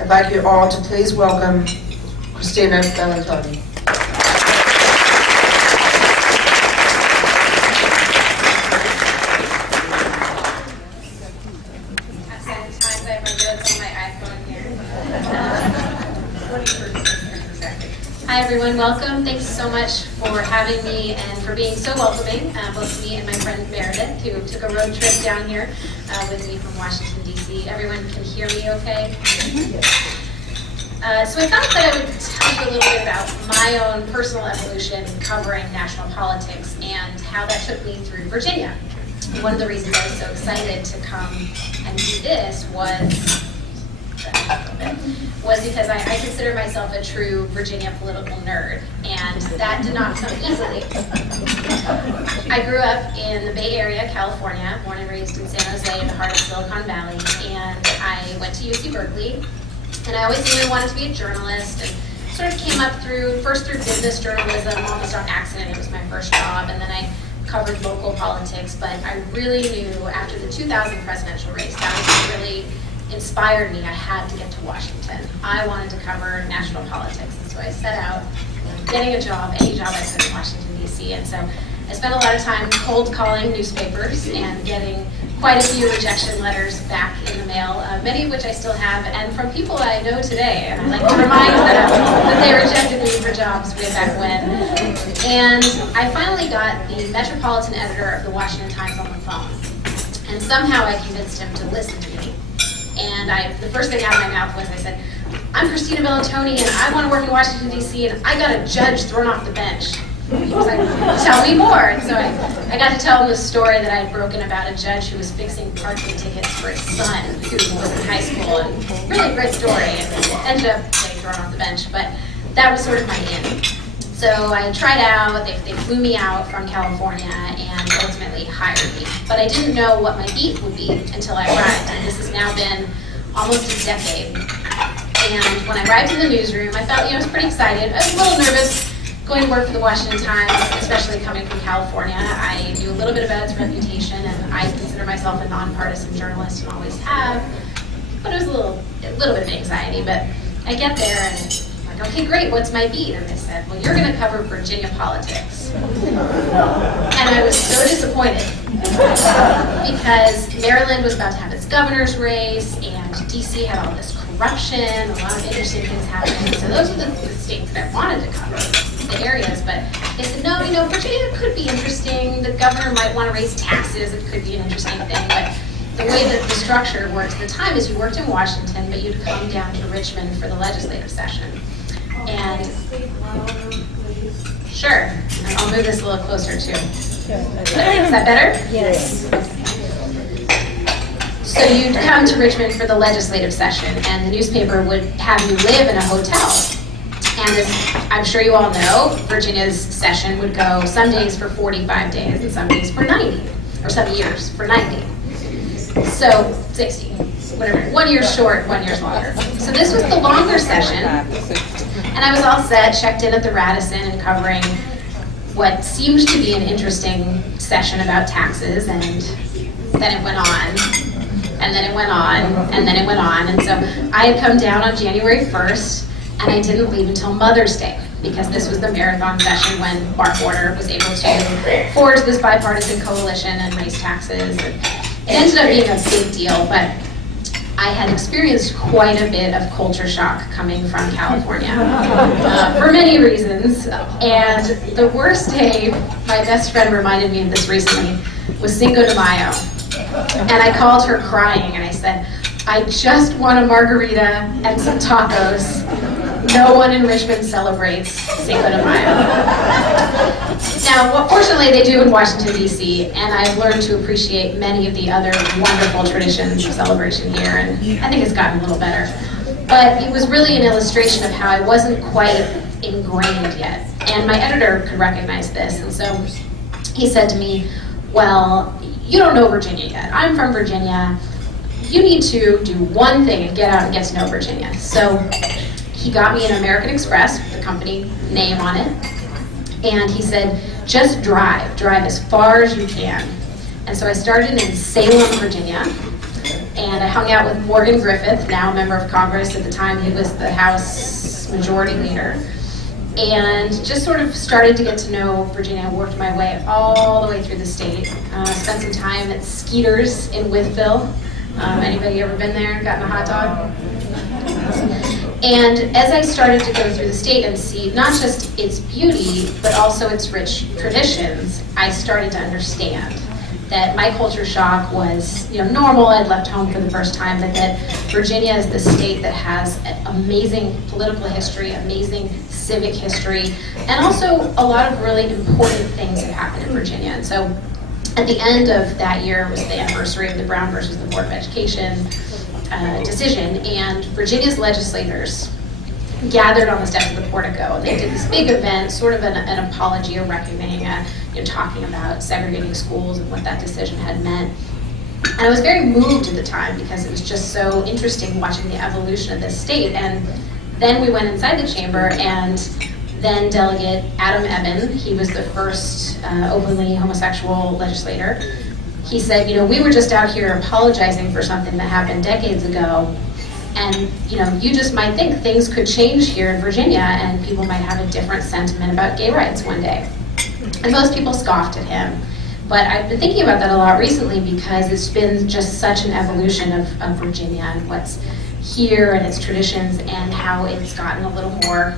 I'd like you all to please welcome Christina Bellantoni. Hi everyone, welcome. Thanks so much for having me and for being so welcoming, both me and my friend Meredith, who took a road trip down here with me from Washington, D.C. Everyone can hear me okay? So I thought that I would tell you a little bit about my own personal evolution covering national politics and how that took me through Virginia. One of the reasons I was so excited to come and do this was because I consider myself a true Virginia political nerd, and that did not come easily. I grew up in the Bay Area, California, born and raised in San Jose in the heart of Silicon Valley, and I went to UC Berkeley, and I always knew I wanted to be a journalist, and sort of came up first through business journalism, almost on accident. It was my first job, and then I covered local politics, but I really knew after the 2000 presidential race, that was really inspired me. I had to get to Washington. I wanted to cover national politics, and so I set out getting a job, any job I could in Washington, D.C. And so I spent a lot of time cold calling newspapers and getting quite a few rejection letters back in the mail, many of which I still have, and from people I know today. And I like to remind them that they rejected me for jobs way back when. And I finally got the Metropolitan editor of the Washington Times on the phone. And somehow I convinced him to listen to me. And the first thing out of my mouth was, I said, I'm Christina Bellantoni, and I want to work in Washington, D.C., and I got a judge thrown off the bench. He was like, tell me more. And so I got to tell him the story that I had broken about a judge who was fixing parking tickets for his son, who was in high school, and really great story, and ended up getting thrown off the bench. But that was sort of my in. So I tried out, they flew me out from California and ultimately hired me. But I didn't know what my beat would be until I arrived, and this has now been almost a decade. And when I arrived in the newsroom, I felt, I was pretty excited. I was a little nervous going to work for the Washington Times, especially coming from California. I knew a little bit about its reputation, and I consider myself a nonpartisan journalist and always have. But it was a little bit of anxiety, but I get there and okay, great, what's my beat? And they said, well, you're going to cover Virginia politics. And I was so disappointed because Maryland was about to have its governor's race, and DC had all this corruption, a lot of interesting things happening. So those were the states that I wanted to cover, the areas. But they said, no, Virginia could be interesting. The governor might want to raise taxes. It could be an interesting thing. But the way that the structure works at the time is you worked in Washington, but you'd come down to Richmond for the legislative session. And sure, I'll move this a little closer too. Is that better? Yes. So you'd come to Richmond for the legislative session, and the newspaper would have you live in a hotel. And as I'm sure you all know, Virginia's session would go some days for 45 days and some days for 90, or some years for 90. So 60, whatever, 1 year short, 1 year's longer. So this was the longer session, and I was all set, checked in at the Radisson and covering what seemed to be an interesting session about taxes, and then it went on, and then it went on, and then it went on. And so I had come down on January 1st, and I didn't leave until Mother's Day, because this was the marathon session when Bart Border was able to forge this bipartisan coalition and raise taxes. And it ended up being a big deal, but I had experienced quite a bit of culture shock coming from California for many reasons. And the worst day, my best friend reminded me of this recently, was Cinco de Mayo. And I called her crying and I said, I just want a margarita and some tacos. No one in Richmond celebrates Cinco de Mayo. Now, fortunately, they do in Washington, D.C., and I've learned to appreciate many of the other wonderful traditions of celebration here, and I think it's gotten a little better. But it was really an illustration of how I wasn't quite ingrained yet, and my editor could recognize this, and so he said to me, well, you don't know Virginia yet. I'm from Virginia. You need to do one thing and get out and get to know Virginia. So he got me an American Express, the company name on it, and he said, just drive as far as you can. And so I started in Salem, Virginia, And I hung out with Morgan Griffith, now a member of Congress. At the time, he was the House Majority Leader. And just sort of started to get to know Virginia. I worked my way all the way through the state. Spent some time at Skeeter's in Wytheville. Anybody ever been there and gotten a hot dog? And as I started to go through the state and see not just its beauty, but also its rich traditions, I started to understand that my culture shock was, normal. I'd left home for the first time, but that Virginia is the state that has an amazing political history, amazing civic history, and also a lot of really important things that happened in Virginia. And so at the end of that year was the anniversary of the Brown versus the Board of Education decision, and Virginia's legislators gathered on the steps of the portico, and they did this big event, sort of an apology or reckoning, talking about segregating schools and what that decision had meant. And I was very moved at the time because it was just so interesting watching the evolution of this state. And then we went inside the chamber, and then Delegate Adam Ebbin, he was the first openly homosexual legislator. He said, we were just out here apologizing for something that happened decades ago. And, you just might think things could change here in Virginia and people might have a different sentiment about gay rights one day. And most people scoffed at him. But I've been thinking about that a lot recently because it's been just such an evolution of Virginia and what's here and its traditions and how it's gotten a little more,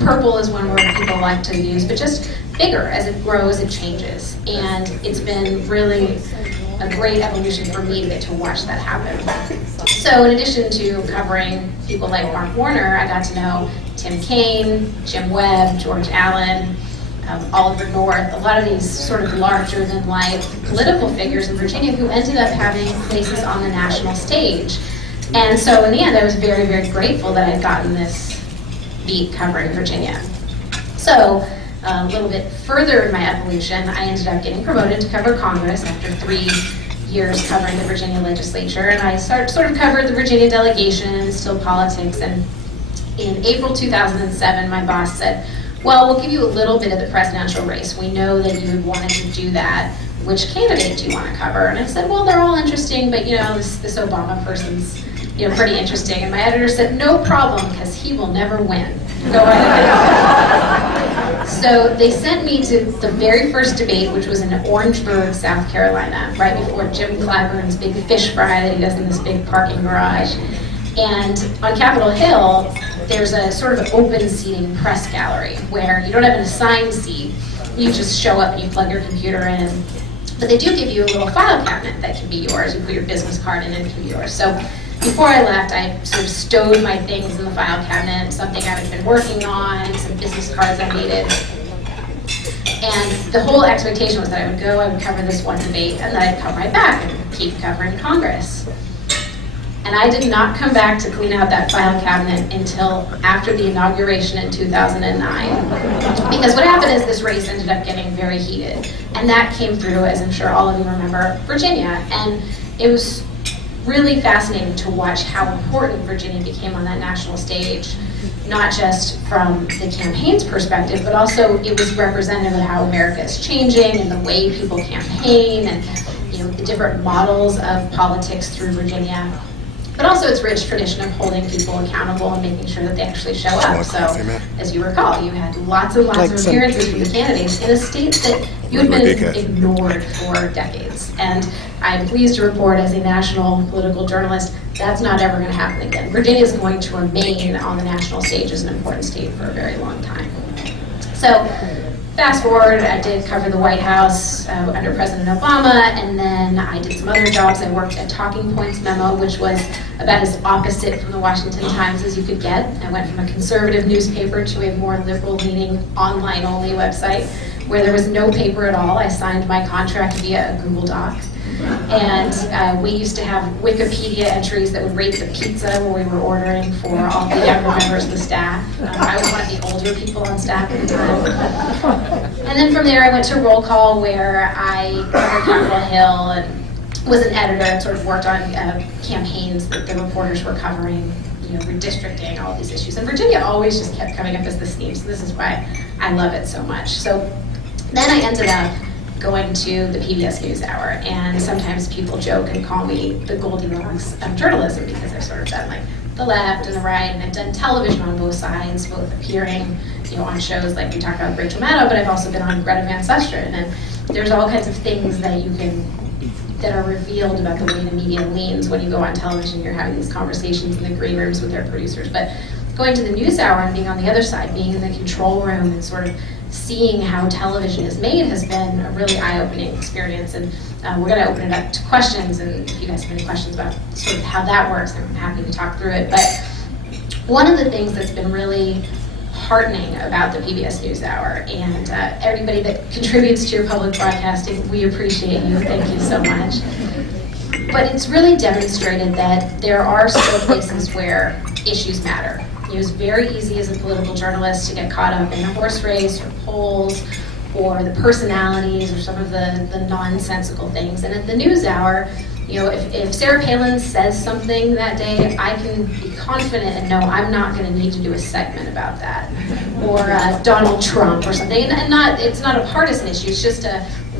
purple is one word people like to use, but just bigger. As it grows, it changes. And it's been really a great evolution for me to get to watch that happen. So in addition to covering people like Mark Warner, I got to know Tim Kaine, Jim Webb, George Allen, Oliver North, a lot of these sort of larger-than-life political figures in Virginia who ended up having places on the national stage. And so in the end, I was very, very grateful that I'd gotten this beat covering Virginia. So a little bit further in my evolution, I ended up getting promoted to cover Congress after 3 years covering the Virginia legislature, and I sort of covered the Virginia delegation and still politics. And in April 2007, my boss said, well, we'll give you a little bit of the presidential race. We know that you wanted to do that. Which candidate do you want to cover? And I said, well, they're all interesting, but this Obama person's pretty interesting. And my editor said, no problem, because he will never win. Go ahead. So they sent me to the very first debate, which was in Orangeburg, South Carolina, right before Jim Clyburn's big fish fry that he does in this big parking garage. And on Capitol Hill, there's a sort of open seating press gallery where you don't have an assigned seat. You just show up and you plug your computer in. But they do give you a little file cabinet that can be yours. You put your business card in and it can be yours. So before I left, I sort of stowed my things in the file cabinet, something I had been working on, some business cards I needed. And the whole expectation was that I would go, I would cover this one debate, and then I'd come right back and keep covering Congress. And I did not come back to clean out that file cabinet until after the inauguration in 2009. Because what happened is this race ended up getting very heated. And that came through, as I'm sure all of you remember, Virginia. And it was really fascinating to watch how important Virginia became on that national stage, not just from the campaign's perspective, but also it was representative of how America is changing and the way people campaign and the different models of politics through Virginia. But also its rich tradition of holding people accountable and making sure that they actually show up. So, as you recall, you had lots and lots of appearances from the candidates in a state that you had been ignored for decades. And I'm pleased to report, as a national political journalist, that's not ever going to happen again. Virginia is going to remain on the national stage as an important state for a very long time. So, fast forward, I did cover the White House under President Obama, and then I did some other jobs. I worked at Talking Points Memo, which was about as opposite from the Washington Times as you could get. I went from a conservative newspaper to a more liberal-leaning, online-only website where there was no paper at all. I signed my contract via a Google Doc. And we used to have Wikipedia entries that would rate the pizza when we were ordering for all the younger members of the staff. I was one of the older people on staff at the time. And then from there I went to Roll Call, where I covered Capitol Hill and was an editor and sort of worked on campaigns that the reporters were covering, redistricting, all these issues. And Virginia always just kept coming up as this theme, so this is why I love it so much. So then I ended up going to the PBS NewsHour, and sometimes people joke and call me the Goldilocks of journalism because I've sort of done like the left and the right, and I've done television on both sides, both appearing, on shows like we talked about with Rachel Maddow, but I've also been on Greta Van Susteren, and there's all kinds of things that are revealed about the way the media leans when you go on television. You're having these conversations in the green rooms with their producers, but going to the NewsHour and being on the other side, being in the control room and sort of seeing how television is made has been a really eye-opening experience. And we're going to open it up to questions, and if you guys have any questions about sort of how that works, I'm happy to talk through it. But one of the things that's been really heartening about the PBS NewsHour, and everybody that contributes to your public broadcasting, we appreciate you. Thank you so much. But it's really demonstrated that there are still places where issues matter. It was very easy as a political journalist to get caught up in the horse race or polls or the personalities or some of the nonsensical things. And at the NewsHour, if Sarah Palin says something that day, I can be confident and know I'm not going to need to do a segment about that. Or Donald Trump or something. And it's not a partisan issue, it's just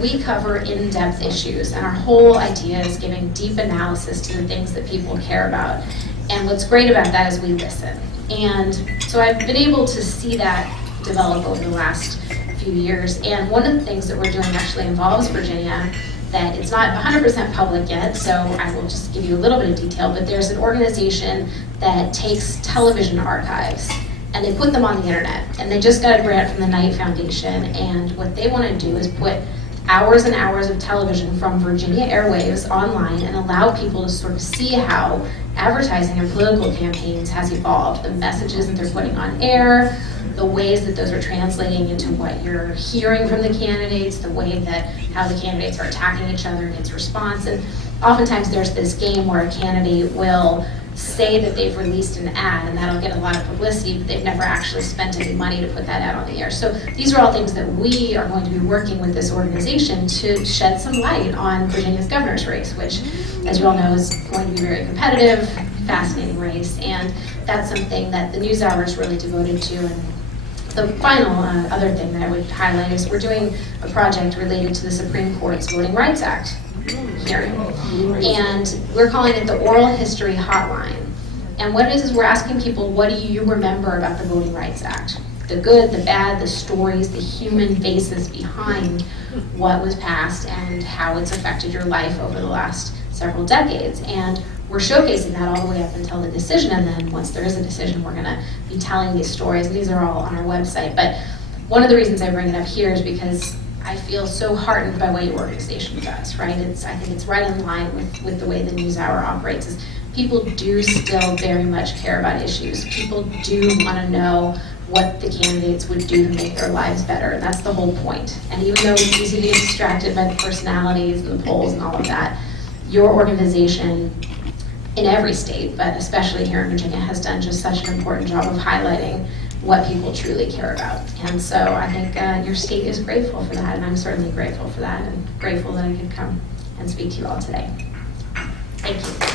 we cover in-depth issues. And our whole idea is giving deep analysis to the things that people care about. And what's great about that is we listen. And so I've been able to see that develop over the last few years. And one of the things that we're doing actually involves Virginia, that it's not 100% public yet, so I will just give you a little bit of detail, but there's an organization that takes television archives and they put them on the internet. And they just got a grant from the Knight Foundation, and what they want to do is put hours and hours of television from Virginia airwaves online and allow people to sort of see how advertising and political campaigns has evolved, the messages that they're putting on air, the ways that those are translating into what you're hearing from the candidates, the way that how the candidates are attacking each other and its response. And oftentimes there's this game where a candidate will say that they've released an ad, and that'll get a lot of publicity, but they've never actually spent any money to put that ad on the air. So these are all things that we are going to be working with this organization to shed some light on Virginia's governor's race, which, as you all know, is going to be very competitive, fascinating race, and that's something that the NewsHour is really devoted to. And the final other thing that I would highlight is we're doing a project related to the Supreme Court's Voting Rights Act hearing. And we're calling it the Oral History Hotline. And what it is we're asking people, what do you remember about the Voting Rights Act? The good, the bad, the stories, the human basis behind what was passed and how it's affected your life over the last several decades. And we're showcasing that all the way up until the decision, and then once there is a decision, we're gonna be telling these stories, and these are all on our website. But one of the reasons I bring it up here is because I feel so heartened by what your organization does, right? I think it's right in line with the way the NewsHour operates. Is people do still very much care about issues. People do want to know what the candidates would do to make their lives better. And that's the whole point. And even though it's easy to get distracted by the personalities and the polls and all of that, your organization in every state, but especially here in Virginia, has done just such an important job of highlighting what people truly care about. And so I think your state is grateful for that, and I'm certainly grateful for that, and grateful that I could come and speak to you all today. Thank you.